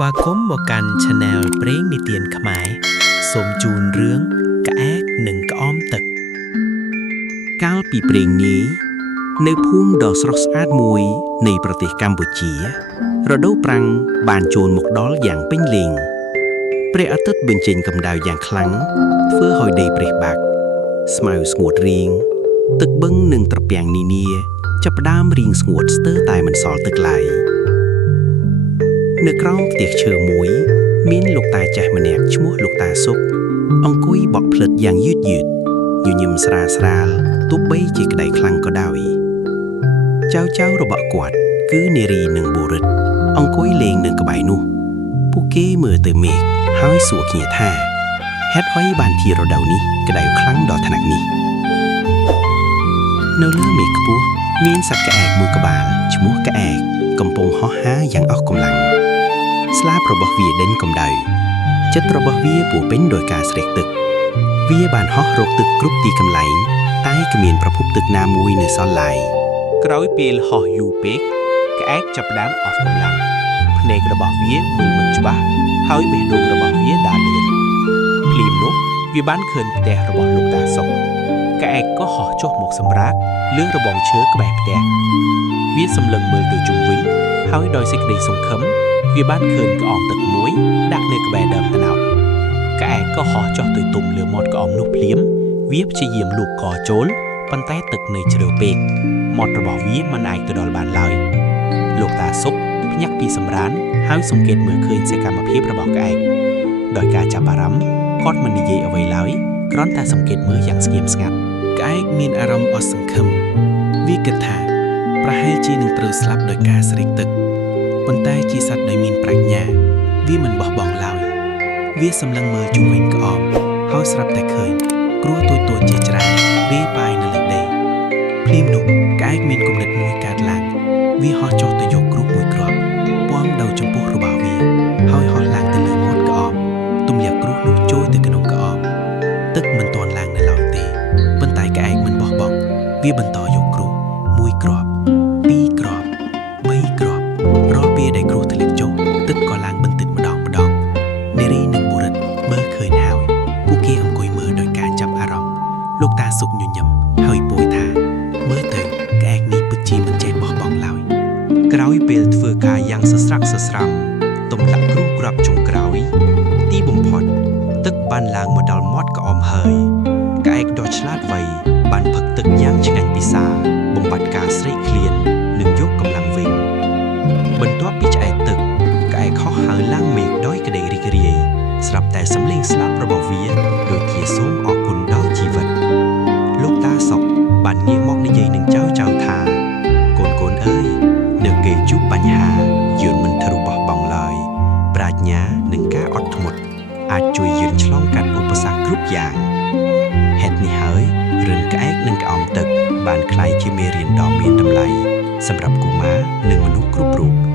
ស្វាគមន៍មកកាន់ Channel ព្រេងនិទានខ្មែរសូមជូនរឿងក្អែកនិងក្អមទឹកកាលពីព្រេងនាយនៅភូមិដ៏ស្រស់ស្អាតមួយនៃប្រទេសកម្ពុជារដូវប្រាំងបានចូលមកដល់យ៉ាងពេញលេញព្រះអាទិត្យបញ្ចេញកម្ដៅយ៉ាងខ្លាំងធ្វើឲ្យដីប្រេះបាក់ស្មៅស្ងួតរៀងទឹកបឹងនិងត្រពាំងនានាចាប់ផ្ដើមរៀងស្ងួតស្ទើរតែមិនសល់ទឹកឡើយនៅក្រោមផ្ទះឈើមួយមានលោកតាចាស់ម្នាក់ឈ្មោះលោកតាសុកអង្គុយបក់ផ្លិតយ៉ាងយឺតញញឹមស្រាលទោះបីជាក្ដៅខ្លាំងក៏ដោយចៅរបស់គាត់គឺនារីនិងបុរិតអង្គុយលេងនៅក្បែរនោះពួកគេមើលទៅមេឃហើយសួរគ្នាថាហេតុអ្វីបានជារដូវនេះក្ដៅខ្លាំងដល់ថ្នាក់នេះនៅលើមេឃខ្ពស់មានសត្វក្អែកមួយក្បាលឈ្មោះក្អែកកំពុងហោះហើរយ៉ាងអស់កម្លាំងស្លាបរបស់វាដេញកម្ដៅចិត្តរបស់វាពោរពេញដោយការស្រេកទឹកវាបានហោះរកទឹកគ្រប់ទីកន្លែងតែគ្មានប្រភពទឹកណាមួយនៅសល់ឡើយក្រោយពេលហោះយូរពេកក្អែកចាប់ផ្ដើមអស់កម្លាំងភ្នែករបស់វាមើលមិនច្បាស់ហើយបេះដូងរបស់វាដាល់លឿនភ្លាមនោះវាបានឃើញផ្ទះរបស់លោកតាសុកក្អែកក៏ហោះចុះមកសម្រាកលើរបងឈើក្បែរផ្ទះវាសម្លឹងមើលទៅជុំវិញហើយដោយសេចក្តីសង្ឃឹមវាបានឃើញក្អមទឹកមួយដាក់នៅក្បែរដើមត្នោតក្អែកក៏ហោះចុះទៅទុំលើមាត់ក្អមនោះភ្លាមវាព្យាយាមលូកកចូលប៉ុន្តែទឹកនៅជ្រៅពេកមាត់របស់វាមិនអាចទៅដល់បានឡើយលោកតាសុកភ្ញាក់ពីសម្រានហើយសង្កេតមើលឃើញសកម្មភាពរបស់ក្អែកដោយការចាប់អារម្មណ៍គាត់មិននិយាយអ្វីឡើយគ្រាន់តែសង្កេតមើលយ៉ាងស្ងៀមស្ងាត់ក្អែកមានអារម្មណ៍អស់សង្ឃឹមវាគិតថាប្រហែលជានឹងត្រូវស្លាប់ដោយការស្រេកទឹកប៉ុន្តែជាសត្វដែលមានប្រាជ្ញាវាមិនបោះបង់ឡើយវាសម្លឹងមើលជុំវិញក្អមហើយស្រាប់តែឃើញគ្រួតូចៗជាច្រើនវាប៉ាយនៅលើដីភ្លាមនោះក្អែកមានគំនិតមួយកើតឡើងវាហោះចុះទៅយកគ្រូមួយគ្រាប់ពាំនៅចំពោះរបស់វាហើយហោះឡើងទៅលើមាត់ក្អមទម្លាក់គ្រូនោះចូលទៅក្នុងក្អមទឹកមិនទាន់ឡើងនៅឡើយទេប៉ុន្តែក្អែកមិនបោះបង់វាបន្តយកគ្រូមួយគ្រាប់ពីរគ្រាប់បីគ្រាប់រាល់ពេលដែលគ្រូធ្លាក់ចុះទឹកក៏ឡើងបន្តិចម្ដងនារីនិងបុរិតមើលឃើញហើយពួកគេអង្គុយមើលដោយការចាប់អារម្មណ៍លោកតាសុកញញឹមហើយពោលថាមើលទៅក្អែកនេះពិតជាមិនចេះបោះបង់ឡើយក្រោយពេលធ្វើការយ៉ាងសស្រាក់សស្រាំទម្លាក់គ្រូគ្រាប់ចុងក្រោយទីបំផុតទឹកបានឡើងមកដល់មាត់ក្អមហើយក្អែកដ៏ឆ្លាតវៃបានផឹកទឹកយ៉ាងឆ្ងាញ់ពិសាបំបត្តិការស្រេកឃ្លាននិងយកកម្លាំងវិញបន្ទាប់ពីឆ្អែតទឹកក្អែកហោះហើរឡើងមេឃដោយក្តីរីករាយស្រាប់តែសំឡេងស្លាប់របស់វាដូចជាសូមអរគុណដល់ជីវិតលោកតាសុកបានងាកមកនិយាយនឹងចៅថាកូនអើយនៅគេជួបបញ្ហាយឺនមិនត្រូវបោះបង់ឡើយប្រាជ្ញានិងការអត់ធ្មត់អាចជួយយឺនឆ្លងកាត់ឧបសគ្គគ្រប់យ៉ាងហេតុនេះហើយរឿងក្អែកនិងក្អមទឹកបានក្លាយជាមេរៀនដ៏មានតម្លៃសម្រាប់កុមារនិងមនុស្សគ្រប់រូប